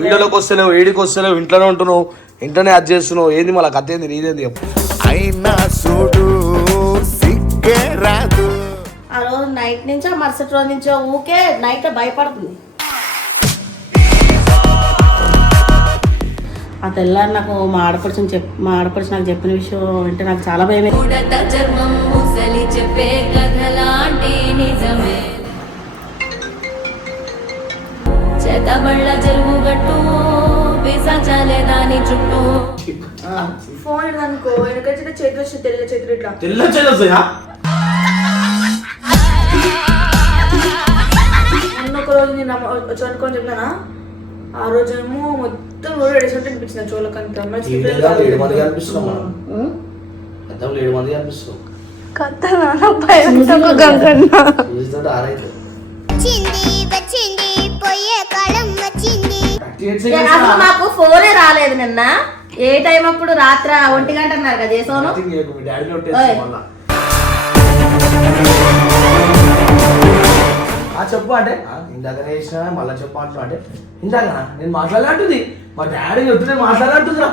వీడియోలోకి వస్తలేవు, ఏడికి వస్తలేవు, ఇంట్లోనే ఉంటున్నావు, ఇంట్లోనే అది చేస్తున్నావు. ఏంది మళ్ళీ కథ ఏంది, నీదేంది చెప్పు. అయినా చూడు సిగ్గే రాదు. ఆ రోజు నైట్ నుంచో మరుసటి రోజు నుంచో ఊకే నైట్ భయపడుతుంది. ఆ తెల్లారి నాకు మా ఆడపడుచు నాకు చెప్పిన విషయం అంటే నాకు చాలా భయం. ఫోన్ అనుకో వెనకొచ్చిన చేతులు వచ్చి తెల్ల చేతులు ఇట్లా తెల్ల చేతులు ఒక రోజు నేను వచ్చి అనుకోని చెప్పినా. ఆ రోజేమో మొత్తం రోడ్ ఎడిసినట్టు అనిపించింది చోళ్ళకంతా. మాకు ఫోనే రాలేదు నిన్న. ఏ టైం అప్పుడు రాత్రి 1 గంట అన్నారు కదా చేసాను. చెప్పు అంటే ఇందాకనే చేసిన మళ్ళీ చెప్పు అంటున్నా అంటే ఇందాక నేను మాట్లాడాలంటుంది మా డాడీ చెప్తే మాట్లాడాలంటుందిరా.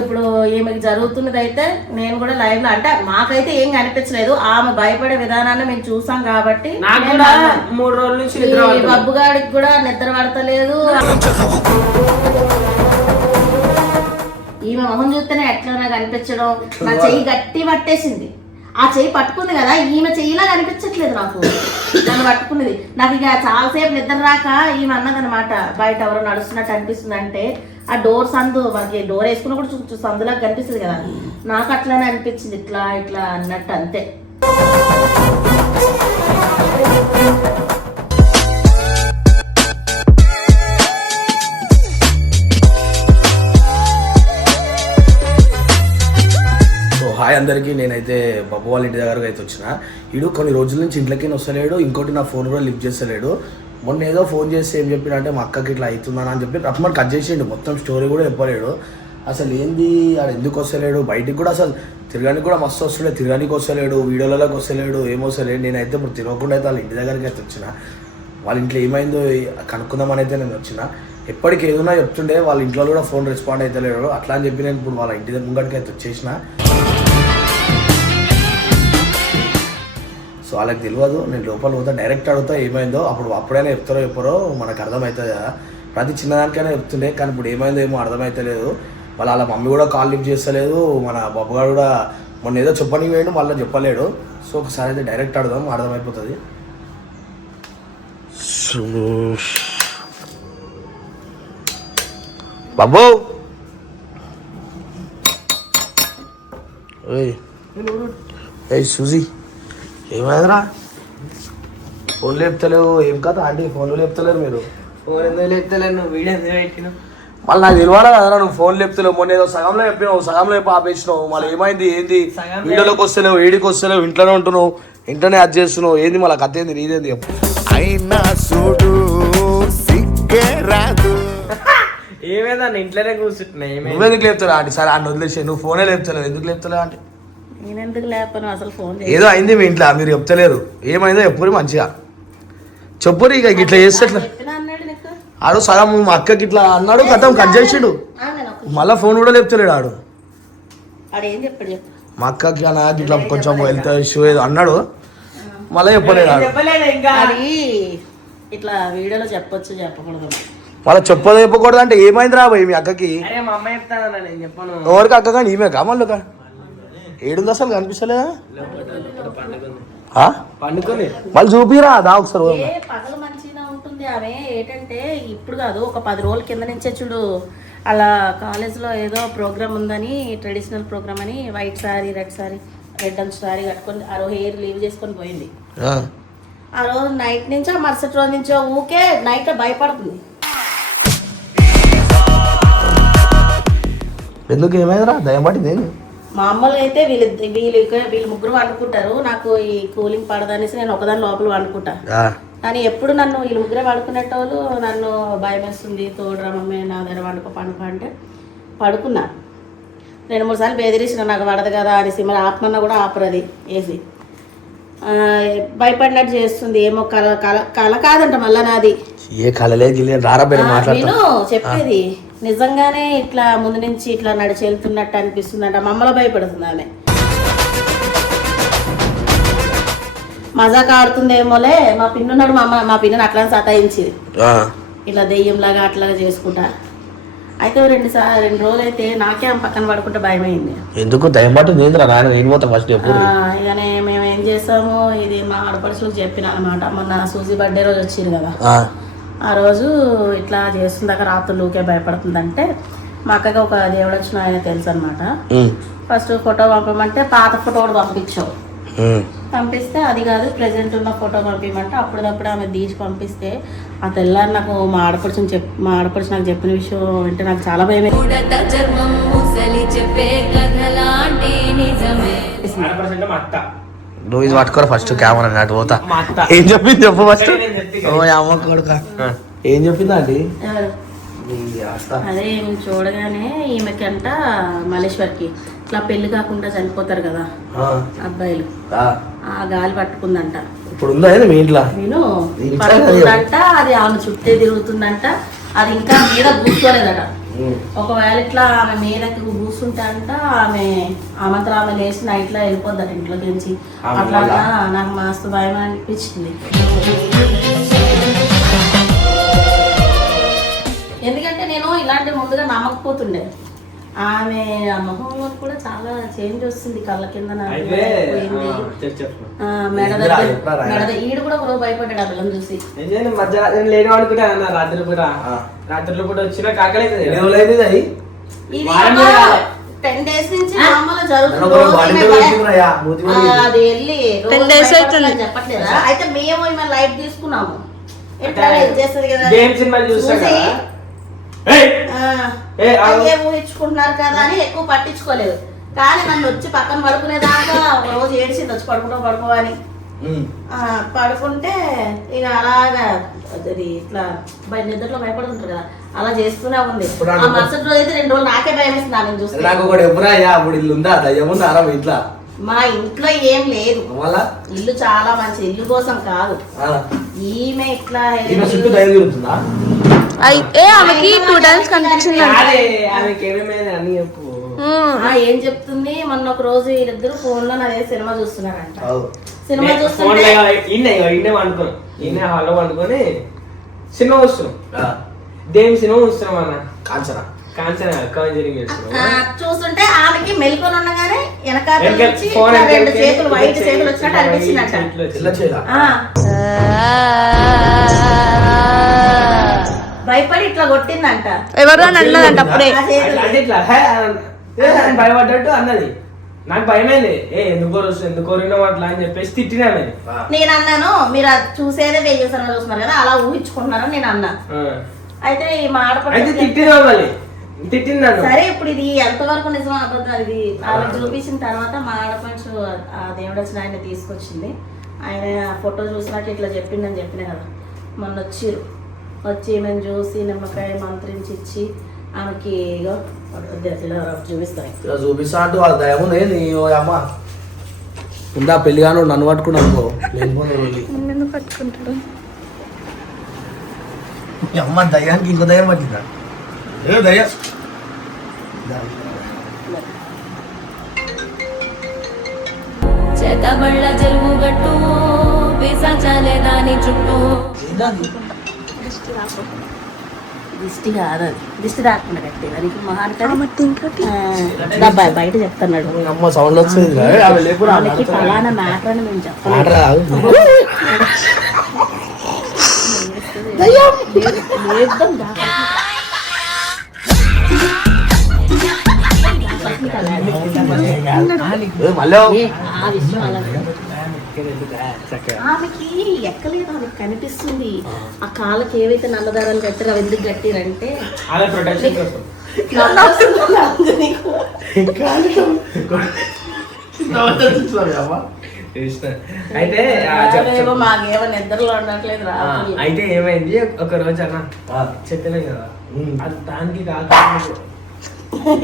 ఇప్పుడు ఈమెకి జరుగుతున్నది అయితే నేను కూడా లైవ్ లో అంటే మాకైతే ఏం కనిపించలేదు. ఆమె భయపడే విధానాన్ని మేము చూసాం కాబట్టి 3 రోజుల నుంచి బబ్బుగాడికి కూడా నిద్ర పడతలేదు. ఈమె మొహం చూస్తేనే ఎట్లా నాకు అనిపించడం. నా చెయ్యి గట్టి పట్టేసింది. ఆ చెయ్యి పట్టుకుంది కదా, ఈమె చెయ్యిలా కనిపించట్లేదు నాకు. నన్ను పట్టుకున్నది. నాకు ఇక చాలాసేపు నిద్ర రాక ఈమె అన్నదనమాట, బయట ఎవరో నడుస్తున్నట్టు అనిపిస్తుంది అంటే ఆ డోర్ సందు మనకి డోర్ వేసుకున్న కూడా సందులాగా కనిపిస్తుంది కదా, నాకు అట్లానే అనిపించింది. ఇట్లా ఇట్లా అన్నట్టు అంతే. హాయ్ అందరికీ, నేనైతే బాబు వాళ్ళ ఇంటి దగ్గరకు అయితే వచ్చిన. వీడు కొన్ని రోజుల నుంచి ఇంట్లోకి వస్తలేడు, ఇంకోటి నా ఫోన్ కూడా లిఫ్ట్ చేస్తలేడు. మొన్న ఏదో ఫోన్ చేసి ఏం చెప్పినంటే మా అక్కకి ఇట్లా అవుతుందని అని చెప్పి రఫ్మని కట్ చేసిండు. మొత్తం స్టోరీ కూడా చెప్పలేడు. అసలు ఏంది ఆడు ఎందుకు వస్తలేడు, బయటికి కూడా అసలు తిరగడానికి కూడా మస్తు వస్తలేడు, తిరగడానికి వస్తలేడు, వీడియోలలోకి వస్తలేడు, ఏమొస్తలేడు. నేనైతే ఇప్పుడు తిరగకుండా అయితే వాళ్ళ ఇంటి దగ్గరికి అయితే వచ్చిన. వాళ్ళ ఇంట్లో ఏమైందో కనుక్కుందామని అయితే నేను వచ్చిన. ఎప్పటికి ఏదైనా చెప్తుండే, వాళ్ళ ఇంట్లో కూడా ఫోన్ రెస్పాండ్ అయితే లేడు. అట్లా అని చెప్పి నేను ఇప్పుడు వాళ్ళ ఇంటి దగ్గర ముంగడికి అయితే వచ్చేసిన. సో వాళ్ళకి తెలియదు, నేను లోపల పోతా డైరెక్ట్ అడుగుతా ఏమైందో. అప్పుడైనా చెప్తారో చెప్పారో మనకు అర్థమవుతుంది కదా. ప్రతి చిన్నదానికైనా చెప్తుండే, కానీ ఇప్పుడు ఏమైందో ఏమో అర్థమవుతలేదు. వాళ్ళ మమ్మీ కూడా కాల్ లిఫ్ట్ చేస్తలేదు. మన బాబుగాడు కూడా మొన్న ఏదో చెప్పని వేయండి, మళ్ళీ చెప్పలేడు. సో ఒకసారి అయితే డైరెక్ట్ అడుగుదాం, అర్థమైపోతుంది. బాబు ఏ సూజీ ఏమైందిరా, ఫోన్ లేపుతలేవు, ఏం కదా ఆంటీ ఫోన్లు లేపుతలేరు మీరు? ఫోన్ ఎందుకు లేపుతలేను, నువ్వు వీడియో ఎందుకు పెట్టినావు? మళ్ళీ నాకు తెలియాలా కదరా నువ్వు ఫోన్ లేపుతలేవు. మొన్న ఏదో సగంలో చెప్పినావు, సగంలో చెప్పి ఆపేసినావు. మళ్ళీ ఏమైంది, ఏంది వీడియోలోకి వస్తలేవు, ఏడికి వస్తలేవు, ఇంట్లోనే ఉంటున్నావు, ఇంట్లోనే అది చేస్తున్నావు. ఏంది మళ్ళీ కథ ఏంది, నీదేంది చెప్పు. అయినా చూడు సిగ్గే రాదు. ఏమైందా ఇంట్లోనే కూర్చుంటున్నా. నువ్వెందుకు లేపుతావు ఆంటీ? సరే ఆయన వదిలేసి నువ్వు ఫోనే లేపుతలేవు, ఎందుకు లేపుతలేవు అంటే? నేను ఎందుకు లేపను అసలు ఫోన్. ఏదో అయింది మీ ఇంట్లో, మీరు చెప్తలేరు. ఏమైందో చెప్పురి మంచిగా చెప్పురి. ఇక ఇట్లా చేస్తే ఆడు సగం మా అక్కకి ఇట్లా అన్నాడు, కథం కట్ చేసిండు. మళ్ళీ ఫోన్ కూడా లేపుతలేడు ఆడు. మా అక్కకి నాకు ఇట్లా కొంచెం హెల్త్ ఇష్యూ ఏదో అన్నాడు, మళ్ళీ చెప్పలేడు ఆడు. ఇట్లా వీడియోలో చెప్పొచ్చు చెప్పకూడదు. మళ్ళీ చెప్పకూడదు అంటే ఏమైంది రా భయ్ మీ అక్కకి? మా అమ్మ చెప్తాను, నేను చెప్పను. ఎవరికి అక్క కానీ ఈమె కా మళ్ళీ ఏడుంది అసలు కనిపిస్తలేదా? మళ్ళీ చూపిరా దా ఒకసారి. పగలు మంచిగా ఉంటుంది ఆమె. ఏంటంటే ఇప్పుడు కాదు, ఒక 10 రోజుల కింద నుంచే చూడు, అలా కాలేజ్లో ఏదో ప్రోగ్రామ్ ఉందని, ట్రెడిషనల్ ప్రోగ్రామ్ అని white sari red and sari కట్టుకొని ఆ రోజు హెయిర్ లీవ్ చేసుకొని పోయింది. ఆ రోజు నైట్ నుంచో మరుసటి రోజు నుంచో ఊకే నైట్ భయపడుతుంది. ఎందుకు ఏమైందిరా, దయం పట్టింది? మామూలుగా అయితే వీళ్ళు ముగ్గురు వండుకుంటారు. నాకు ఈ కూలింగ్ పడదనేసి నేను ఒకదాని లోపల వండుకుంటా. కానీ ఎప్పుడు నన్ను వీళ్ళు ముగ్గురే వండుకునేటోళ్ళు నన్ను భయం వేస్తుంది, తోడురా మమ్మీ నా దగ్గర పండుకో అంటే పడుకున్నా. 2-3 సార్లు బెదిరించిన, నాకు పడదు కదా అనేసి. మరి ఆపమన్నా కూడా ఆపరది వేసి. భయపడినట్టు చేస్తుంది. ఏమో కళ కళ కళ కాదంట మళ్ళా నాది. ఏ కలలే గిలే రారా బయట మాట్లాడతా. నేను చెప్పేది నిజంగానే ఇట్లా ముందు నుంచి ఇట్లా నడిచి వెళ్తున్నట్టు అనిపిస్తుందంట. మమ్మల్ని భయపడుతుంది ఆమె. మజాక్ ఆడుతుందేమోలే. మా పిన్నున్నాడు, మా పిన్నని అట్లా సతాయించింది ఇట్లా దెయ్యంలాగా అట్లాగా చేసుకుంటా. అయితే 2 రోజులు అయితే నాకే ఆమె పక్కన పడుకుంటే భయం అయింది. ఎందుకు దయ్యం పట్టు నేను పోతా ఫస్ట్ ఎప్పుడు. ఇకనే మేము ఏం చేసాము, ఇది మా ఆడపడుచులకు చెప్పిన అనమాట. మొన్న సూజీ బర్త్డే రోజు వచ్చింది కదా, ఆ రోజు ఇట్లా చేస్తుందాక రాత్రులు ఊకే భయపడుతుందంటే మా అక్కగా ఒక దేవుడు వచ్చిన ఆయన తెలుసు అనమాట. ఫస్ట్ ఫోటో పంపమంటే పాత ఫోటో కూడా పంపించావు. పంపిస్తే అది కాదు ప్రెసెంట్ ఉన్న ఫోటో పంపించమంటే అప్పుడప్పుడు ఆమె తీసి పంపిస్తే ఆ తెల్లారి నాకు మా ఆడపడుచు నాకు చెప్పిన విషయం అంటే నాకు చాలా భయం. నువ్వు ఇది పట్టుకోరా ఫస్ట్ కెమెరా నాటి పోతా. ఏం చెప్పింది చెప్పు ఫస్ట్. అమ్మ కొడుక ఏం చెప్పిందా అండి? అదే చూడగానే ఈమెకి అంట మల్లేశ్వర్కి ఇట్లా పెళ్లి కాకుండా చనిపోతారు కదా అబ్బాయిలు, ఆ గాలి పట్టుకుందంట. ఇప్పుడు ఉందా మీ ఇంట్లో? నేను పట్టుకుందంట, అది ఆమె చుట్టే తిరుగుతుందంట. అది ఇంకా మీద కూర్చోలేదట. ఒకవేళ ఇట్లా ఆమె మీదకి కూర్చుంటే అంట ఆమె ఆమంతా ఆమె లేచి నైట్లో వెళ్ళిపోద్దట ఇంట్లోకి నుంచి. అట్లా నాకు మస్తు భయం అనిపించింది. ఎందుకంటే నేను ఇలాంటి ముందుగా నమ్మకపోతుండే. ఆమె మొహంలో కూడా చాలా చేంజ్ వస్తుంది. కళ్ళ కింద మెడ దగ్గర ఈడు కూడా ఒకరోజు భయపడ్డాడు ఆ పిల్లని చూసి. లేని అనుకుంటా రాత్రులు కూడా వచ్చిన కాకలేదు. 10 days నుంచి మామూలు జరుగుతుంది. అది వెళ్ళి చెప్పట్లేదా? అయితే మేము ఈమె లైట్ తీసుకున్నాము. ఎట్లా చేస్తుంది కదా ఊహించుకుంటున్నారు కదా అని ఎక్కువ పట్టించుకోలేదు. కానీ నన్ను వచ్చి పక్కన పడుకునేదాకా ఒక రోజు ఏడ్చింది వచ్చి పడుకోవని. పడుకుంటే ఇక అలాగా అది ఇట్లా నిద్రలో భయపడుతుంటారు కదా అలా చేస్తూనే ఉంది. ఆ మరుసటి రోజు అయితే 2 రోజులు నాకే భయం వేస్తుంది ఆమెను చూస్తే. మా ఇంట్లో ఏం లేదు. ఇల్లు చాలా మంచి ఇల్లు కోసం కాదు, ఈమె ఇట్లా అయితే ఆమెకి 2 times కనిపించింది. ఏం చెప్తుంది? మొన్న ఒక రోజు వీళ్ళిద్దరు ఫోన్ లో అదే సినిమా చూస్తున్నారంట. సినిమా చూస్తుంటే హాల్లో పండుకొని సినిమా చూస్తున్నాం. దేని సినిమా చూస్తున్నాం అన్న? కాంచనా చూస్తుంటే ఆమెకి మెల్కొని ఉండగానే వెనకాల నుంచి 2 చేతులు వైట్ చేతులు వచ్చినట్టు అనిపించిందంట. భయపడి ఇట్లా కొట్టిందంట. ఎవరు అన్నదంట అప్పుడే భయపడ్డట్టు అన్నది. నాకు భయమైంది. ఎందుకు కోరినావు అట్లా అని చెప్పేసి తిట్టినా. నేను అన్నాను మీరు చూసేదే వేసేసాను చూస్తున్నారు కదా అలా ఊహించుకుంటున్నారని నేను అన్నా. అయితే ఈ మాడపడి తిట్టిందా? సరే ఇప్పుడు ఇది ఎంతవరకు నిజం అబద్ధం అది ఆమె చూపించిన తర్వాత మా ఆడపడుచు ఆ దేవుడు వచ్చిన ఆయన తీసుకొచ్చింది. ఆయన ఫోటో చూసినాక ఇట్లా చెప్పిందని చెప్పినా కదా. మొన్న వచ్చి మేము చూసి నిమ్మకాయ మంత్రించి ఇచ్చి ఆమెకి చూపిస్తా అంటూ వాళ్ళ దయ ఉంది. నీ అమ్మ ఉందా పెళ్లిగాను నన్ను పట్టుకుని అనుకో పట్టుకుంటాడు. అమ్మ దయ్యానికి ఇంకో దయ్యం పట్టిందా? ఏ దయ్యం చేతబళ్ళ చెరువు గట్టు పిశాచాలే దాని చుట్టూ. దిష్టి కాదు, దిష్టి రాకుండా కట్టి దానికి మహాన్ బయట చెప్తున్నాడు. అమ్మ సౌండ్ వచ్చింది ఫలానా మ్యాటర్ అని మేము చెప్తాం. ఆమెకి ఎక్కలేదు, ఆమెకి కనిపిస్తుంది. ఆ కాళ్ళకి ఏవైతే నల్లదారాలు కట్టారో అవి ఎందుకు కట్టిరంటే అయితే మాకేమో నిద్రలో ఉండట్లేదు రా. అయితే ఏమైంది ఒక రోజు అన్న చెప్పలే కదా, అది దానికి కాక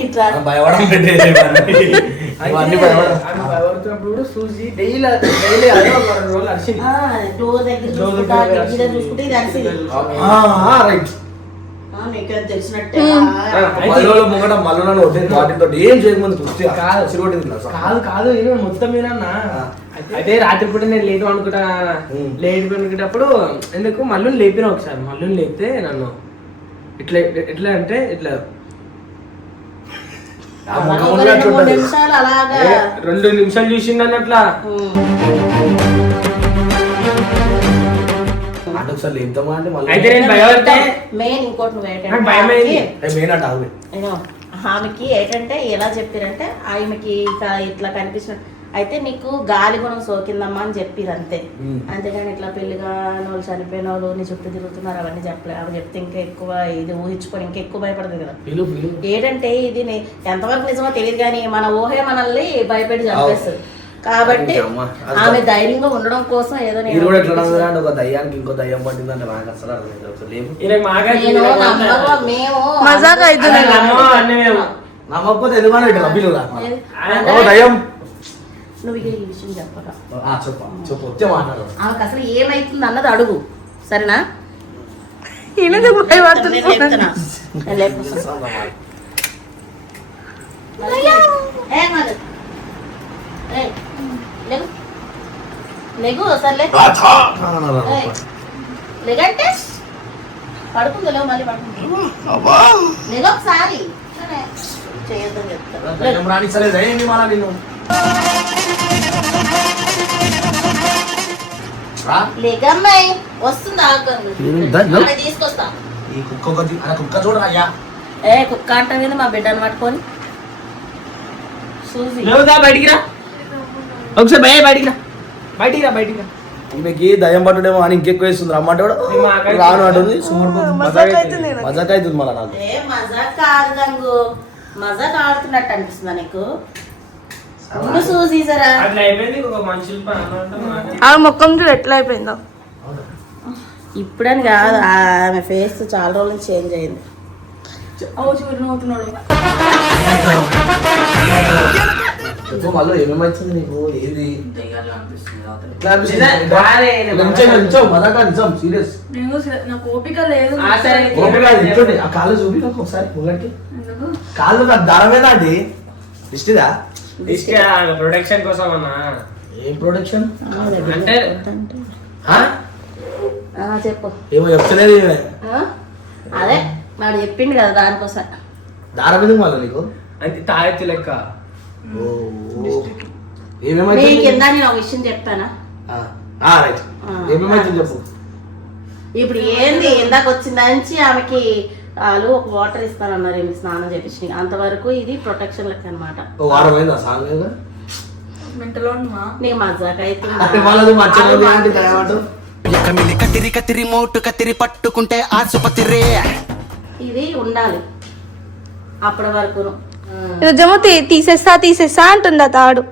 ఇట్లా భయపడం పెట్టేది ఇవన్నీ భయపడం. భయపడుతున్నప్పుడు కూడా చూసి డైలీ అదే ఒక 2 రోజులు అరిచింది. డోర్ దగ్గర చూసుకుంటా కిటికీ దగ్గర చూసుకుంటే ఇది అరిసింది. రైట్ నీకేం తెలిసినట్టే మళ్ళీ ముంగట మళ్ళీ నన్ను వదిలేదు వాటితో ఏం చేయకముందు కుస్తీ కాదు. చిరుగొట్టింది కాదు నేను మొత్తం మీనన్నా. అయితే రాత్రిపూట నేను లేట్ అనుకుంటా. లేట్ అనుకునేటప్పుడు ఎందుకు మళ్ళీ లేపిన ఒకసారి. మళ్ళీ లేపితే నన్ను ఇట్లా ఎట్లా అంటే ఇట్లా 2 నిమిషాలు అలాగా 2 నిమిషాలు చూసిండు అన్నట్లా. అంటే ఒకసారి లేపుతామా అంటే మళ్ళీ అయితే నేను భయపడితే మెయిన్ ఇంకోటి నువ్వు నాకు భయమైంది. మెయిన్ అంటే ఆమె ఆమెకి ఏంటంటే ఎలా చెప్పారంటే ఆమెకి ఇట్లా కనిపించిన అయితే నీకు గాలి గుణం సోకిందమ్మా అని చెప్పిరు అంతే. అంతేగాని ఇట్లా పెళ్లిగా వాళ్ళు చనిపోయిన వాళ్ళు నీ చుట్టూ తిరుగుతున్నారు అవన్నీ చెప్పలే. అవి చెప్తే ఇంకా ఎక్కువ ఇది ఊహించుకొని ఇంకా ఎక్కువ భయపడుతుంది కదా. ఏంటంటే ఇది ఎంతవరకు నిజమో తెలియదు కానీ మన ఊహే మనల్ని భయపెట్టి చంపేస్తుంది. కాబట్టి ఆమె ధైర్యంగా ఉండడం కోసం ఏదో మీరు కూడా ఎట్లా నమ్ముతారంటే ఒక దయ్యానికి ఇంకో దయ్యం పట్టిందంటే నాకు అసలు అర్థం కాదు. లేవు మేము మజాక్ అవుతుంది. నమ్మకపోతే ఎందుకన్నా ఇట్లా పిల్లలు దయ్యం నువ్వు ఇక ఈ విషయం చెప్పరా చెప్పు వచ్చే మాట్లాడు. ఆమెకు అసలు ఏమైతుంది అన్నది అడుగు సరేనా. ఈయనది నేను భయపడుతుంది. లేపుతున్నా. నేను లేపుతున్నా. ఏ మగ. ఏయ్, లేగు. లేగు సర్లే. ఏయ్, లేగంటే పడుకుంది లేవు మళ్ళీ పడుకుంది. లేగు ఒకసారి చేయొద్దని చెప్తా. దయ్యం రాణించలేదు ఏంటి మళ్ళా నిన్ను లేకమ్మాయి వస్తుంది ఆగండి తీసుకొస్తా. ఈ కుక్క చూడరా అయ్యా. ఏ కుక్క అంట మీద మా బిడ్డను పట్టుకొని చూసి లేవుదా బయటికి రా. ఒకసారి బయటికి రా. బయటికి రా. ఈమెకి దయ్యం పట్టుడేమో అని ఇంకెక్కువ వేస్తుంది రమ్మంటే కూడా రాను అంటుంది. మజాక్ అవుతుంది మళ్ళీ నాకు. ఏ మజాక్ కాదు గంగు, మజాక్ ఆడుతున్నట్టు అనిపిస్తుందా నీకు? ముందు చూసి సరా అట్లా అయిపోయింది. ఒక మనుషులు ఆ ముఖం చూడు ఎట్లా అయిపోయిందో. ఇప్పుడని కాదు ఆమె ఫేస్ చాలా రోజుల నుంచి చేంజ్ అయింది. మళ్ళీ ఏమేమవుతుంది నీకు ఏది సీరియస్ నాకు ఓపిక లేదు. ఆ కాళ్ళు చూపి ఒకసారి ముంగడికి కాళ్ళు దారమేనా అండి ఇష్టదా ప్రొటెక్షన్ కోసం అన్నా. ఏం ప్రొడక్షన్ అంటే చెప్పు ఏమో చెప్తలేదు అదే వాడు చెప్పిండు కదా దానికోసం. దారం ఎందుకు మళ్ళీ నీకు అంటే తాయెత్తు లెక్క. ఏమేమైతే కింద నేను ఒక విషయం చెప్పానా? రైట్ ఏమేమైతే చెప్పు. ఇప్పుడు ఏంది ఇందాక వచ్చిందని ఆమెకి వాళ్ళు ఒక వాటర్ ఇస్తానన్నారు ఏమి స్నానం చేపించి అంతవరకు ఇది ప్రొటెక్షన్ లెక్క అనమాట. వారమైందా సాంగ్ నీకు మజాక్ కత్తిరి మోటు కత్తిరి పట్టుకుంటే ఆసుపత్రి ఇది ఉండాలి అప్పటి వరకు. నిజమో తీసేస్తా అంటుందా తాడు.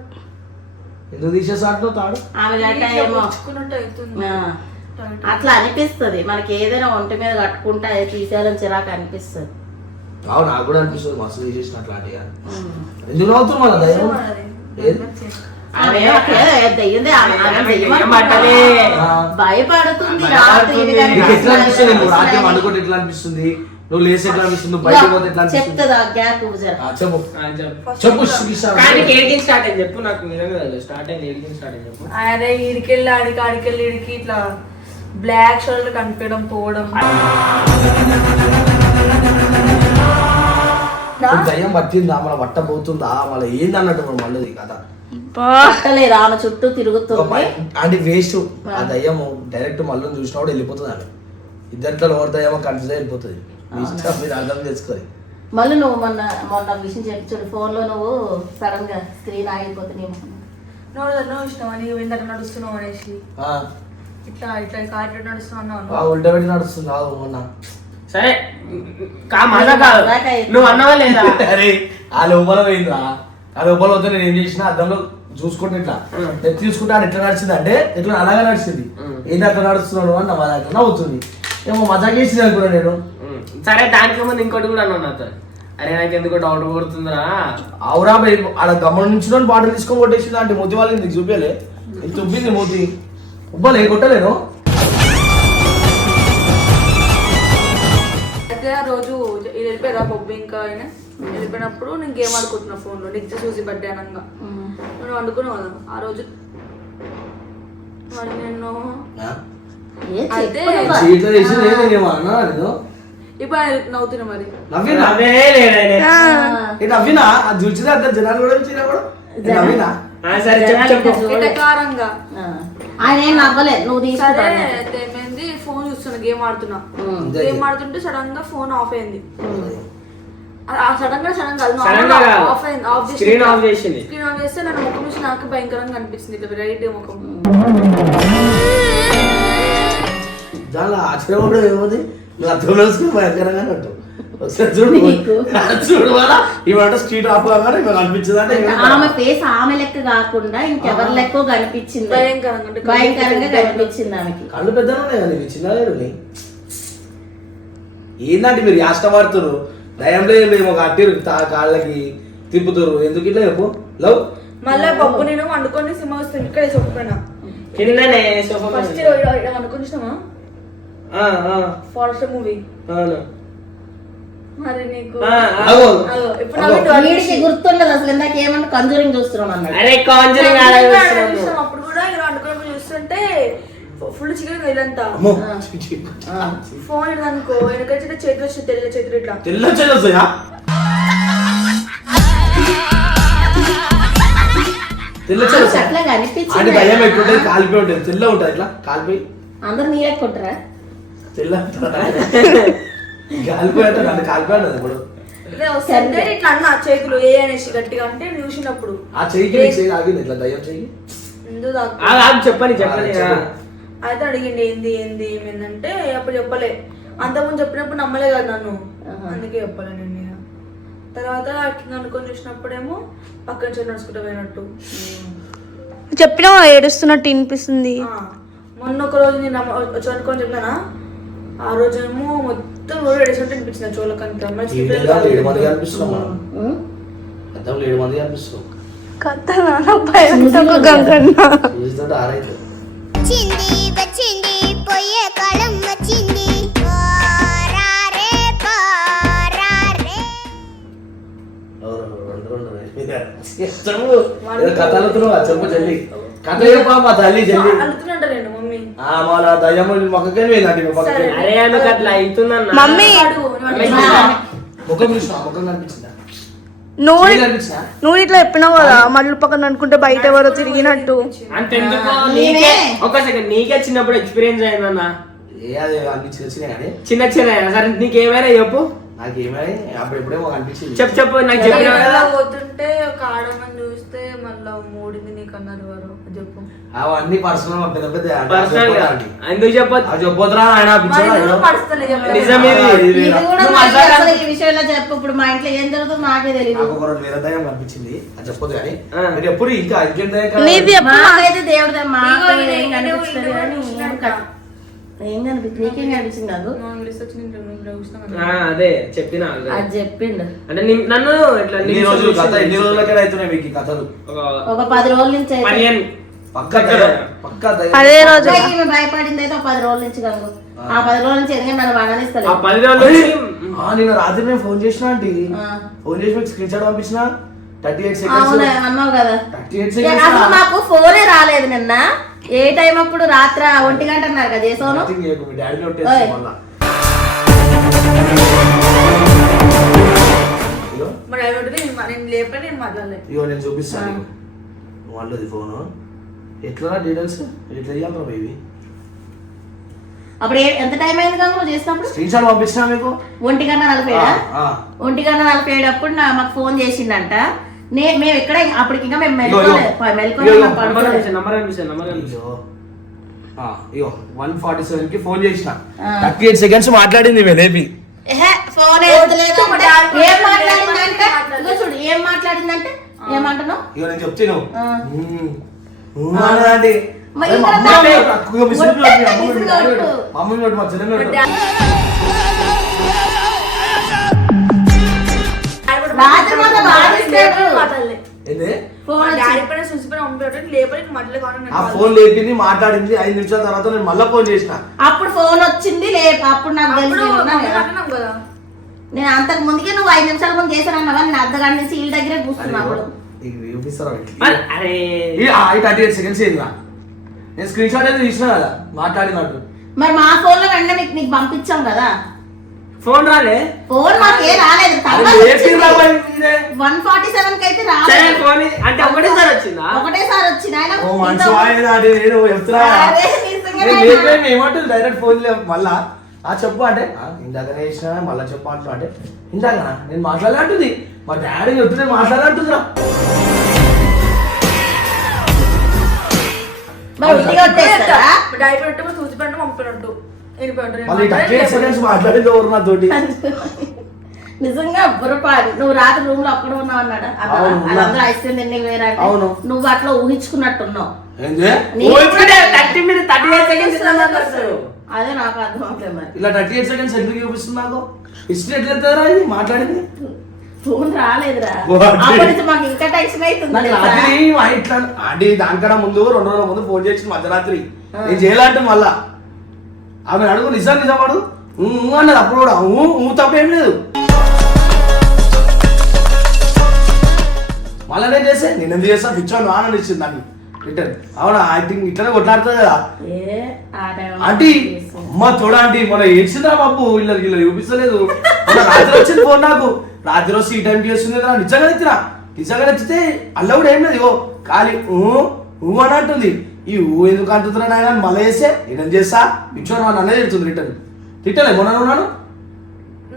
ఎందుకు తీసేసాడు తాడు? ఆమె గట్ట ఏమో అట్లా అనిపిస్తుంది మనకి. ఏదైనా ఒంటి మీద కట్టుకుంటే అది తీసేయాలని చిరాకు అనిపిస్తుంది. నాకు కూడా అనిపిస్తుంది మస్తు తీసేసిన అట్లాంటివి. ఎందుకు అవుతుంది మళ్ళీ దయ్యం భయపడుతుంది. ఎట్లా అనిపిస్తుంది నువ్వు రాత్రి వండుకుంటే ఎట్లా అనిపిస్తుంది, నువ్వు లేసి ఎట్లా అనిపిస్తుంది, నువ్వు బయటకు పోతే ఎట్లా అనిపిస్తుంది? చెప్తుందా గ్యాప్ చెప్పు చెప్పు స్టార్ట్ అయింది చెప్పు. నాకు నిజంగా స్టార్ట్ అయింది చెప్పు. అదే ఇడికెళ్ళి ఆడికెళ్ళి ఇడికి ఇట్లా బ్లాక్ షోల్డర్ కనిపించడం పోవడం. దయ్యం పట్టిందా మన బట్ట పోతుందా మళ్ళీ ఏంది అన్నట్టు మళ్ళీ కథ పట్టలేదు. ఆమె చుట్టూ తిరుగుతుంది అంటే వేస్ట్. ఆ దయ్యం డైరెక్ట్ మళ్ళీ చూసినప్పుడు వెళ్ళిపోతుంది. ఆమె ఇద్దరిలో ఎవరి దయ్యమో కన్ఫ్యూజ్ అయిపోతుంది. మీరు అర్థం చేసుకోవాలి. మళ్ళీ నువ్వు మొన్న విషయం చెప్పి చూడు ఫోన్ లో నువ్వు సడన్ గా స్క్రీన్ ఆగిపోతే నువ్వు ఇష్టం నీవు ఇందాక నడుస్తున్నావు అనేసి ఇట్లా ఇట్లా కార్డు నడుస్తున్నావు ఉల్టా పెట్టి నడుస్తుంది మొన్న. సరే నువ్వు అన్నవా లేదా? అరే ఆ లోపల పోయిందా? ఆ లోపల పోతే నేను ఏం చేసిన అద్దంలో చూసుకుంటే ఇట్లా తీసుకుంటే అది ఎట్లా నడిచింది అంటే ఎట్లా అలాగే నడిచింది. ఏంటి అట్లా నడుస్తున్నాడు అని నా అవుతుంది ఏమో మజా చేసింది అనుకున్నా నేను. సరే దానికి ముందు ఇంకోటి కూడా అన్నావు నాతో. అరే నాకు ఎందుకో డౌట్ కొడుతుందిరా. అవురా భయ్, ఆడ గమనం నుంచి బాటిల్ తీసుకొని కొట్టేసింది అంటే మూతి వాళ్ళకి నీకు చూపించలే, ఇది చూపింది మూతి ఉబ్బలే కొట్టలేను. అయితే ఆ రోజు ఇది వెళ్ళిపోయారా బొబ్బు ఇంకా ఆయన వెళ్ళిపోయినప్పుడు నేను గేమ్ ఆడుకుంటున్నా ఫోన్లో నెక్స్ట్ చూసి బర్త్డే అనంగా నువ్వు వండుకున్నావు కదా ఆ రోజు మరి నేను అయితే చీట్లో చేసి నేనేమో అన్నా నేను ఇప్పుడు ఆయన నవ్వుతున్నా మరి నవ్వినా అవే లేడే. నవ్వినా అది చూసిన అర్థం జనాలు కూడా వచ్చినా కూడా నవ్వినా. సరే చెప్పు. ఎటకారంగా ఆయన ఏం నవ్వలేదు, నువ్వు సరే తీసుకురా. అయితే ఏమైంది ఫోన్ చూస్తున్నా గేమ్ ఆడుతున్నా గేమ్ ఆడుతుంటే సడన్ గా ఫోన్ ఆఫ్ అయింది సడన్ గా ఆఫ్ అయింది స్క్రీన్ ఆఫ్ చేసింది. స్క్రీన్ ఆఫ్ చేస్తే నన్ను ముఖం చూసి నాకు భయంకరంగా అనిపిస్తుంది ఇట్లా రైట్ ముఖం చాలా ఆశ్చర్యపడ ఏమది నువ్వు అర్థం వేసుకుని భయంకరంగా అంటావు. ఒకసారి చూడు చూడు వాళ్ళ ఇవాళ స్ట్రీట్ ఆఫ్ కాగానే ఇవాళ అనిపించింది అంటే ఆమె ఫేస్ ఆమె లెక్క కాకుండా ఇంకెవరి లెక్క కనిపించింది, భయంకరంగా కనిపించింది ఆమెకి. కళ్ళు పెద్దగా ఉన్నాయి కదా నీకు, చిన్నగా ఏంటంటే మీరు యాష్టపడుతున్నారు దయంలో మేము ఒక అట్టిరు కాళ్ళకి తిప్పుతారు ఎందుకు ఇట్లా చెప్పు లవ్. మళ్ళీ పప్పు నేను వండుకొని సినిమా వస్తుంది ఇక్కడ చెప్పిపోయినా కిందనే సోఫా ఫస్ట్ అనుకుంటున్నామా ఫారెస్ట్ మూవీ మరి నీకు వీడికి గుర్తుండదు అసలు, ఇందాక ఏమన్నా కంజూరింగ్ చూస్తున్నాం అన్నాడు. అరే కాంజరింగ్ అప్పుడు కూడా ఇలా వండుకొని చూస్తుంటే ఫుల్ చికెన్ ఇదంతా ఫోన్ అనుకో వెనకొచ్చి చేతులు వచ్చి తెల్ల చేతులు ఇట్లా తెల్ల చేదొస్తాయా తెల్ల చేదొస్తా అట్లా అంటే కనిపించింది. దయ్యం ఎట్లుంటుంది కాలిపోయి ఉంటుంది తెల్ల ఉంటుంది ఇట్లా కాలిపోయి అందరు నీరే కొట్టరా? తెల్ల కాలిపోయి అంటే నన్ను కాలిపోయాను ఇప్పుడు ఇట్లా వస్తుంటే ఇట్లా అన్న చేతులు ఏ అనేసి గట్టిగా అంటే చూసినప్పుడు ఆ చెయ్యికి చెయ్యి ఆగింది ఇట్లా దయ్యం చెయ్యి ఎందుకు చెప్పని అయితే అడిగింది ఏంది ఏంది ఏమైందంటే అప్పుడు చెప్పలే అంతకుముందు చెప్పినప్పుడు నమ్మలే కదా నన్ను అందుకే చెప్పలే నేను ఇక. తర్వాత అట్లా అనుకొని చూసినప్పుడేమో పక్కన నుంచి నడుచుకుంటూ పోయినట్టు చెప్పినా ఏడుస్తున్నట్టు వినిపిస్తుంది. మొన్న ఒక రోజు నేను వచ్చి అనుకొని చెప్పినానా ఆ రోజేమో మొత్తం రోజు ఎడిసినట్టు అనిపించింది చోళ్ళకంతా 7 మంది కనిపిస్తున్నాం మనం అర్థంలో 7 మంది కనిపిస్తున్నాం చూస్తుంటే ఆరైతే వచ్చింది వచ్చింది పోయే కాలం వచ్చింది కథలతో చెప్పు జల్లి కథ చెప్పా మా తల్లి జల్లి అలుతున్నట్ట నేను మమ్మీ వాళ్ళ దయ్యం మొక్కకే పోయిందండి అరే ఆమెకు అట్లా అవుతుందన్న మమ్మీ ముఖం చూసిన ముఖం కనిపించిందా నువ్వు ఇట్లా చెప్పినావు కదా మళ్ళీ పక్కన అనుకుంటే బయట ఎవరో తిరిగినట్టు. అంతెందుకు నీకే ఒక సెకండ్ నీకే చిన్నప్పుడు ఎక్స్పీరియన్స్ అయిందన్న ఏ అది అనిపించింది కానీ చిన్న సరే నీకేమైనా చెప్పు. నాకేమైనా అప్పుడెప్పుడేమో అనిపించింది చెప్పు నాకు చెప్పిన పోతుంటే ఒక ఆడమని చూస్తే మళ్ళా మూడింది నీకు అన్నారు వారు చెప్పు అవన్నీ పర్సనల్ పెద్ద పెద్ద ఎందుకు చెప్పొద్దు అది చెప్పొద్దురా ఆయన నిజమే ఇది కూడా నాకు అసలు ఈ విషయంలో చెప్పు. ఇప్పుడు మా ఇంట్లో ఏం జరుగుతుందో నాకే తెలియదు. నాకు ఒక రోజు వేరే దయ్యం కనిపించింది అది చెప్పొద్దు కానీ మీరు ఎప్పుడు ఇంకా ఇంకేం నీది మాకైతే దేవుడు మాకు ఏం కనిపించలేదు కానీ ఏం కనిపించింది, నీకేం కనిపించింది కాదు. అదే చెప్పిన అది చెప్పిండు అంటే నన్ను ఇట్లా ఎన్ని రోజులకే అవుతున్నాయి మీకు ఈ కథలు ఒక 10 రోజుల నుంచి అయితే. పక్కా అదే రోజు ఈమె భయపడింది అయితే ఒక 10 రోజుల నుంచి కాదు. ఆ 10 రోజుల నుంచి ఎందుకంటే నన్ను వననిస్తలేదు. 10 రోజులు నేను రాత్రి నేను ఫోన్ చేసిన ఆంటీ ఫోన్ చేసి మీకు స్క్రీన్ షాట్ పంపించిన 38 seconds అన్నావు కదా 38 seconds అసలు నాకు ఫోనే రాలేదు నిన్న. ఏ టైం అప్పుడు రాత్రి 1 గంట అన్నారు కదా చేసాను. మీ డాడీ కొట్టేసి మళ్ళా నేను లేపే నేను మాట్లాడలేదు ఇగో నేను చూపిస్తాను వాళ్ళది ఫోను ఎట్లా డీటెయిల్స్ ఎట్లా ఇవ్వాలి బేబీ. అప్పుడు ఎంత టైం అయింది కదా నువ్వు చేసినప్పుడు? స్క్రీన్ షాట్ పంపించినా మీకు 1:47 1:47 అప్పుడు మాకు ఫోన్ చేసిండంట. మేము ఎక్కడ అప్పటికి ఇంకా మేము ఇగో 1:47 కి ఫోన్ చేసిన 38 seconds మాట్లాడింది లేపి ఫోన్ చూడు ఏం మాట్లాడిందంటే ఏమంటున్నావు ఇగో నేను చెప్తాను బాధిస్తాడు. మాట్లాడలే ఏంది ఫోన్ వచ్చి డాడీ పైన చూసిపోయిన అమ్మ లేపడి మధ్యలో కావాలి ఆ ఫోన్ లేపింది మాట్లాడింది 5 నిమిషాల తర్వాత నేను మళ్ళీ ఫోన్ చేసిన. అప్పుడు ఫోన్ వచ్చింది అప్పుడు నాకు అప్పుడు తెలిసి ఉన్నా కదా. మాట్లాడినాం కదా. నేను అంతకు ముందుకే నువ్వు 5 నిమిషాల ముందు చేశానన్నావా, నేను అర్ధగంట నుంచి వీళ్ళ దగ్గరే కూర్చున్నా. అప్పుడు ఇది చూపిస్తారా ఇట్లా? మరి అరే ఈ 38 సెకండ్స్ ఏందిరా? నేను స్క్రీన్ షాట్ అయితే తీసిన కదా మాట్లాడినట్టు. మరి మా ఫోన్ లో వెంటనే నీకు పంపించాం కదా. ఫోన్ రాలే. ఫోన్ మాకే రాలేదు. అరే లేపిర్రా మరి మీరే. 147 కి అయితే సరే రాలేదు. ఫోన్ అంటే ఒకటేసారి వచ్చిందా? ఒకటేసారి వచ్చింది ఆయన. ఓ మంచి వాయిదా అంటే నేను చెప్తున్నా. అరే, నిజంగానే నేను ఆయన. లేపేమి ఏమంటుంది డైరెక్ట్ ఫోన్ మళ్ళా చెప్పు అంటే ఇందాకనే చేసిన మళ్ళీ చెప్పు అంటున్నా అంటే ఇందాకనా నేను మాట్లాడాలంటుంది. మా డాడీ చెప్తుంటే మాట్లాడాలంటుందిరా. మరి ఇంటికి వచ్చేస్తారా? డాడీ పెట్టు చూసిపోయినట్టు పంపినట్టు వెళ్ళిపోయాడు. మళ్ళీ 38 సెకండ్స్ మాట్లాడింది ఎవరు నాతోటి? నిజంగా బుర్రపాడు. నువ్వు రాత్రి రూమ్ లో అక్కడ ఉన్నావు అన్నాడా? అవును, ఉన్నా. వాళ్ళందరూ ఐస్ క్రీమ్ తిండి వేరే అంటే అవును. నువ్వు అట్లా ఊహించుకున్నట్టున్నావు. ఏంది? నీ- 38 సెకండ్స్ అదే నాకు అర్థం అవుతుంది. మరి ఇలా 38 సెకండ్స్ ఎందుకు చూపిస్తుంది నాకు? హిస్టరీ ఎట్లా ఎత్తారా ఇది మాట్లాడింది? ఫోన్ రాలేదురా. వాటి. అప్పటి నుంచి మాకు ఇంకా టెన్షన్ అవుతుంది నాకు తెలుసా? రాత్రి మా ఇంట్లో అంటే దానికన్నా ముందు 2 రోజుల ముందు ఫోన్ చేసి మధ్యరాత్రి నేను చేయాలంటే మళ్ళా ఆమె అడుగు నిజం వాడు అన్నది. అప్పుడు కూడా తప్పేం లేదు. మళ్ళీ నేను చేసే నేను ఎందుకు చేస్తాను పిచ్చోని వానని ఇచ్చింది దాన్ని రిటర్న్. అవునా ఐ థింక్ ఇట్లనే కొట్లాడుతుంది కదా ఏ ఆ టైంలో ఆంటీ. అమ్మ తోడా ఆంటీ మొన్న ఏడ్చిందిరా బాబు. వీళ్ళ చూపిస్తలేదు. మొన్న రాత్రి వచ్చింది ఫోన్ నాకు. రాత్రి వచ్చి ఈ టైంకి చేస్తుంది కదా. నిజంగా ఎత్తినా. నిజంగా ఎత్తితే అల్ల కూడా ఏం లేదు. ఇగో ఖాళీ అని అంటుంది. ఈ ఎందుకు అంటున్నా నాయన మళ్ళీ చేస్తే నేను చేస్తా పిచ్చోని వాడిని అన్నది తిడుతుంది రిటర్న్. తిట్టలే మొన్న ఉన్నాను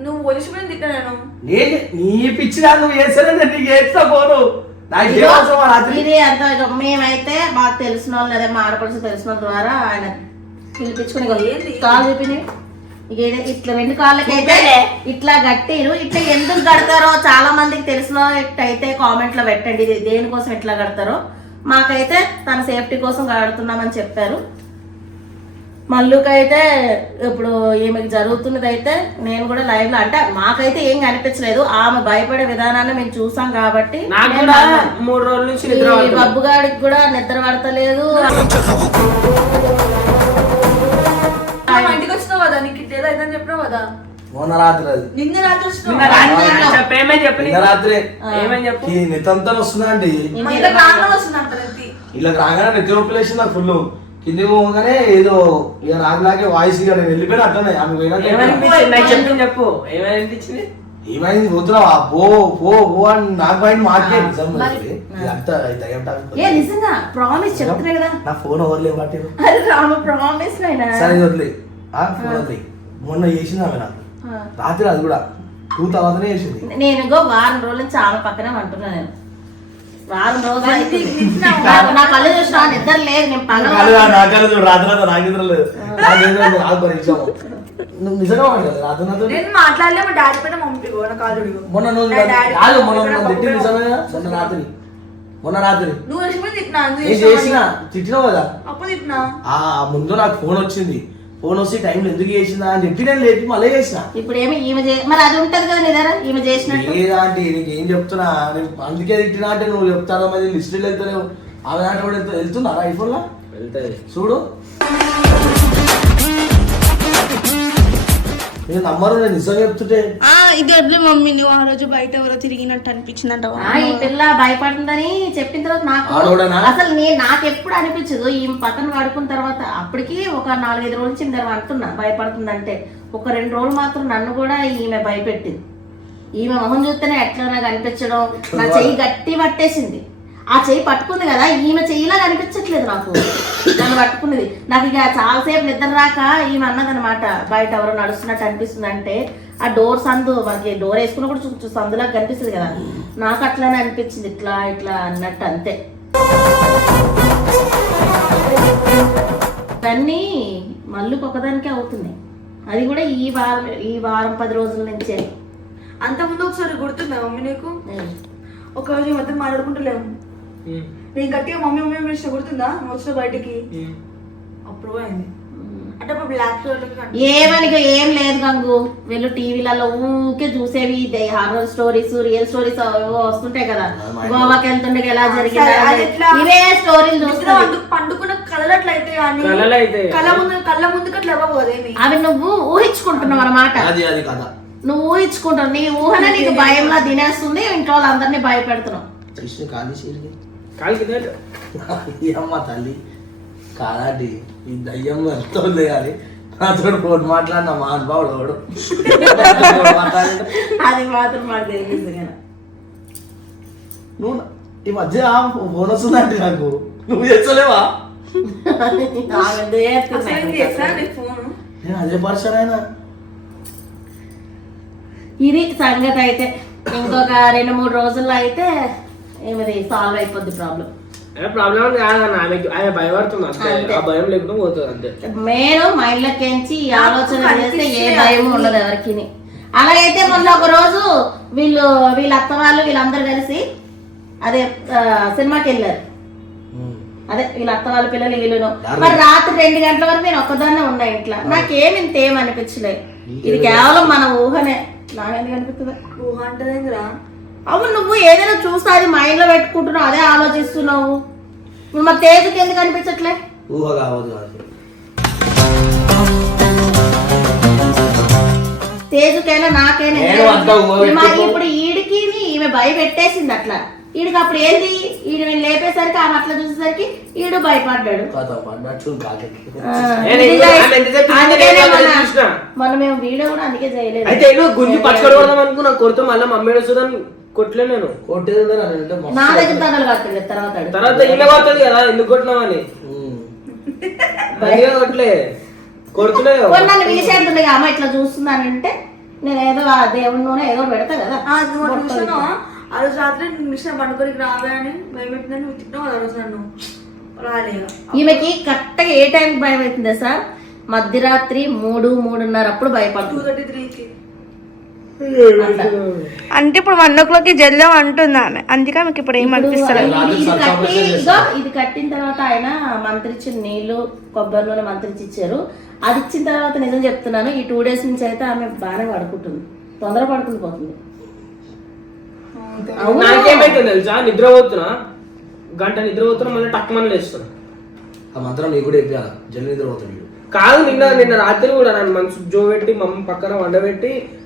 నువ్వు పోలీసుపోయిన తిట్టా నేను. నేను నీ పిచ్చిరా నువ్వు చేస్తానే నీకు చేస్తా పోను. నాకు ఇదిగో, ఏమవసరం ఆ రాత్రి? ఇది అంత ఇక మేమైతే మాకు తెలిసిన వాళ్ళు లేదా మా ఆడపడుచు తెలిసిన వాళ్ళ ద్వారా ఆయన పిలిపించుకుని కాలు చూపిని ఇక ఇట్లా 2 కాళ్ళకైతే ఇట్లా కట్టిరు. ఇట్లా ఎందుకు కడతారో చాలా మందికి తెలిసిన అయితే కామెంట్ లో పెట్టండి. ఇది దేనికోసం ఇట్లా కడతారో. మాకైతే తన సేఫ్టీ కోసం కడుతున్నామని చెప్పారు. మల్లుకైతే ఇప్పుడు ఈమెకి జరుగుతున్నది అయితే నేను కూడా లైవ్ లో అంటే మాకైతే ఏం కనిపించలేదు. ఆమె భయపడే విధానాన్ని మేము చూసాం కాబట్టి నాకు కూడా 3 రోజుల నుంచి నిద్ర ఈ పడుతుంది. బబ్బుగాడికి కూడా నిద్ర పడతలేదు. మా ఇంటికి వచ్చినావు కదా, నీకు ఇట్లా అయితే చెప్పినావు కదా. మొన్న రాత్రి అది నిన్న రాత్రి వచ్చినావు. నిన్న రాత్రి చెప్పేమని చెప్పు నిన్న రాత్రి ఏమని చెప్పు. ఈ నెత్తంతా వస్తుందా అండి? మా ఇంట్లో ప్రాణం వస్తుంది అంట నెత్తి. ఇలా రాగానే నెత్తి నొప్పి లేచింది నాకు ఫుల్. కింది పోగానే ఏదో ఇక రాకలాగే వాయిస్ ఇక నేను వెళ్ళిపోయినా అట్లనే ఆమె ఏమనిపించింది నాకు చెప్పు చెప్పు. ఏమనిపించింది? ఏమైంది పోతున్నావా పో పో పో అని నాకు బయట మాకే నిజం మరి. ఇదంతా దయ్యం టాపిక్. ఏ నిజంగా ప్రామిస్ చెప్తున్నా కదా. నా ఫోన్ ఎవరు పట్టిరు? అది రామ ప్రామిస్ అయినా సరే ఇది వదిలే. ఫోన్ వదిలే. మొన్న చేసింది ఆమె నాకు రాత్రి. అది కూడా 2000 చేసింది. నేను ఇంకో వారం రోజుల నుంచి ఆమె పక్కనే అంటున్నా. నేను వారం రోజులు అవుతుంది. నిన్న నా కళ్ళు చూసిన నిద్ర లేదు. నేను పగల రాత్రి నాకు నిద్ర లేదు. నాకు పరీక్ష నువ్వు నిజంగా మాట్లాడదు రాత్రి నాతో. నేను మాట్లాడలే. మా డాడీ పైన పంపిగో నా కాదు. మొన్న నువ్వు కాదు మొన్న తిట్టి నిజమేనా? మొన్న రాత్రి నువ్వు వచ్చిపోయి తిట్టినా. నేను చేసిన తిట్టినావు కదా. అప్పుడు తిట్టినా. ముందు నాకు ఫోన్ వచ్చింది. ఫోన్ వస్తే టైంలో ఎందుకు చేసిందా అని చెప్పి నేను లేపి మళ్ళీ చేసిన. ఇప్పుడు ఏమి ఈమె మరి అది ఉంటది కదా నీ దగ్గర ఈమె చేసినట్టు. ఏదా అంటే నీకు ఏం చెప్తున్నా నేను అందుకే తిట్టినా అంటే నువ్వు చెప్తాను మరి లిస్టులు వెళ్తలేవు. ఆమె దాంట్లో కూడా వెళ్తుందా ఐఫోన్ లో వెళ్తాయి చూడు. నేను నమ్మరు నేను నిజం చెప్తుంటే. ఇది వద్దు మమ్మీ, నువ్వు ఆ రోజు బయట ఎవరో తిరిగినట్టు అనిపించిందంట. ఈ పిల్ల భయపడుతుందని చెప్పిన తర్వాత నాకు ఆడోడనా? అసలు నాకు ఎప్పుడు అనిపించదు. ఈమె పక్కన పడుకున్న తర్వాత అప్పటికి ఒక 4-5 రోజుల నుంచి తర్వాత అంటున్నా భయపడుతుందంటే. ఒక 2 రోజులు మాత్రం నన్ను కూడా ఈమె భయపెట్టింది. ఈమె మొహం చూస్తేనే ఎట్లా నాకు అనిపించడం. నా చెయ్యి గట్టి పట్టేసింది. ఆ చెయ్యి పట్టుకుంది కదా, ఈమె చెయ్యిలా కనిపించట్లేదు నాకు. నన్ను పట్టుకున్నది. నాకు ఇక చాలాసేపు నిద్ర రాక ఈమె అన్నదనమాట బయట ఎవరో నడుస్తున్నట్టు అనిపిస్తుంది అంటే. ఆ డోర్ సందు మనకి డోర్ వేసుకున్న కూడా సందులాగా కనిపిస్తుంది కదా. నాకు అట్లానే అనిపించింది. ఇట్లా ఇట్లా అన్నట్టు అంతే. ఇవన్నీ మళ్ళీ ఒకదానికే అవుతుంది. అది కూడా ఈ వారం 10 రోజుల నుంచే. అంత ముందు ఒకసారి గుర్తుందా మమ్మీ నీకు? ఒక రోజు ఈ మధ్య మాట్లాడుకుంటలేము. నేను గట్టిగా మమ్మీ మమ్మీ పిలిచిన గుర్తుందా? నువ్వు వచ్చిన బయటికి అప్పుడు అయింది. అంటే ఇప్పుడు బ్లాక్ ఏమనిక ఏం లేదు గంగు వీళ్ళు టీవీలలో ఊకే చూసేవి హారర్ స్టోరీస్ రియల్ స్టోరీస్ వస్తుంటాయి కదా గోవాకి వెళ్తుండే ఎలా జరిగింది సరే, అది ఎట్లా? ఇవే స్టోరీలు చూస్తా పండుకున్న కలలట్లయితే కానీ కలలైతే. కళ్ళ ముందుకు అట్లా ఇవ్వవు కదేమి. అవి నువ్వు ఊహించుకుంటున్నావు అన్నమాట అది కదా నువ్వు ఊహించుకుంటావు నీ ఊహనే నీకు భయంలా తినేస్తుంది ఇంట్లో వాళ్ళందరినీ భయపెడుతున్నావు కృష్ణ కాలి సీరికి కాలు కింద అమ్మ తల్లి కాదండి ఈ దయ్యం వెళ్తుంది కానీ నాతో ఫోన్ మాట్లాడిన మా అనుభవుడు వాడు అది మాత్రం మాకు తెలియదు కదా నువ్వు ఈ మధ్య ఫోన్ వస్తుందంటే నాకు నువ్వు చేస్తలేవా ఆమె ఎందుకు చేస్తుంది? అసలు ఏంది చేస్తా నీకు ఫోను? నేను అదే పర్సన్ అయినా ఇది సంగతి అయితే ఇంకొక 2-3 రోజుల్లో అయితే ఏమది సాల్వ్ అయిపోద్ది ప్రాబ్లం ప్రాబ్లం కాదన్న ఆమె భయపడుతుంది అంతే అంతే. ఆ భయం లేకుండా పోతుంది అంతే నేను మైండ్లోకించి ఈ ఆలోచన చేస్తే ఏ భయం ఉండదు ఎవరికి అలాగైతే మొన్న ఒక రోజు వీళ్ళ అత్త వాళ్ళు వీళ్ళందరూ కలిసి అదే సినిమాకి వెళ్ళారు అదే వీళ్ళ అత్త వాళ్ళ పిల్లలు వీళ్ళు మరి రాత్రి 2 గంటల వరకు నేను ఒక్కదాన్నే ఉన్నా ఇంట్లో నాకేమి ఇంతేం అనిపించలేదు ఇది కేవలం మన ఊహనే నాకెందుకు అనిపిస్తుంది ఊహ అంటదేందిరా? అవును నువ్వు ఏదైనా చూస్తే అది మైండ్ లో పెట్టుకుంటున్నావు అదే ఆలోచిస్తున్నావు నువ్వు మరి తేజుకి ఎందుకు అనిపించట్లే ఊహ కావద్దు కాదు తేజుకైనా నాకైనా నేను అంతా ఊహ మరి పెట్టుకో- ఇప్పుడు ఈడికి ఈమె భయపెట్టేసింది అట్లా ఈడికి అప్పుడు ఏంది ఈడు నేను లేపేసరికి ఆమె అట్లా చూసేసరికి ఈడు భయపడ్డాడు కథ పడినట్టు కాకెక్కి ఆ, నేను నిజంగా ఆమె ఎంత చెప్పింది అందుకనే నేను మొన్న- చూసినా. మొన్న మేము వీడియో కూడా అందుకే చేయలేదు అయితే నువ్వు గుంజి పచ్చడి కొడదాం అనుకున్నా కొడుతూ మళ్ళీ మమ్మీ వస్తుందని కొట్టలే నేను కొట్టేది అంటే నా దగ్గర తగలు కట్టలేదు తర్వాత ఆడు. తర్వాత ఇల్లు పడుతుంది కదా ఎందుకు కొట్టినావని బండిగా కొట్టలే కొడుతులే కొన్ని నన్ను పిలిచేంటుండే అమ్మ ఇట్లా చూస్తున్నానంటే నేను ఏదో ఆ దేవుడిలోనే ఏదో పెడతా కదా ఆ, నువ్వు అట్లా చూస్తున్నావా? ఆ రోజు రాత్రి మిషన్ పండుకోనికి రావే అని భయపెట్టిందని నువ్వు తిట్టినావు ఆ రోజు నన్ను రాలేగా. ఈమెకి కరెక్ట్గా ఏ టైం భయం అవుతుందా సార్ మధ్యరాత్రి 3-3:30 అప్పుడు భయపడుతుంది 2:33కి. అంటే ఇప్పుడు 1 o'clock జల్లం అంటుంది ఆమె అందుకే ఆమెకి ఇప్పుడు ఏం అనిపిస్తలేదు ఇది కట్టిన తర్వాత ఆయన మంత్రిచ్చిన నీళ్లు కొబ్బరి నూనె మంత్రించి ఇచ్చారు అది ఇచ్చిన తర్వాత నిజం చెప్తున్నాను ఈ 2 days నుంచి అయితే ఆమె బాగానే పడుకుంటుంది తొందర పడుకుని పోతుంది అవును. నాకేమైతుంది తెలుసా నిద్ర పోతున్నా గంట నిద్ర పోతున్నా మళ్ళీ టక్మని లేస్తున్నా ఆ మంత్రం నీకు కూడా చెప్పాను జల్లి నిద్ర పోతాడు కాదు నిన్న రాత్రి కూడా నన్ను మనసు జో పెట్టి మమ్మీ పక్కన వండబెట్టి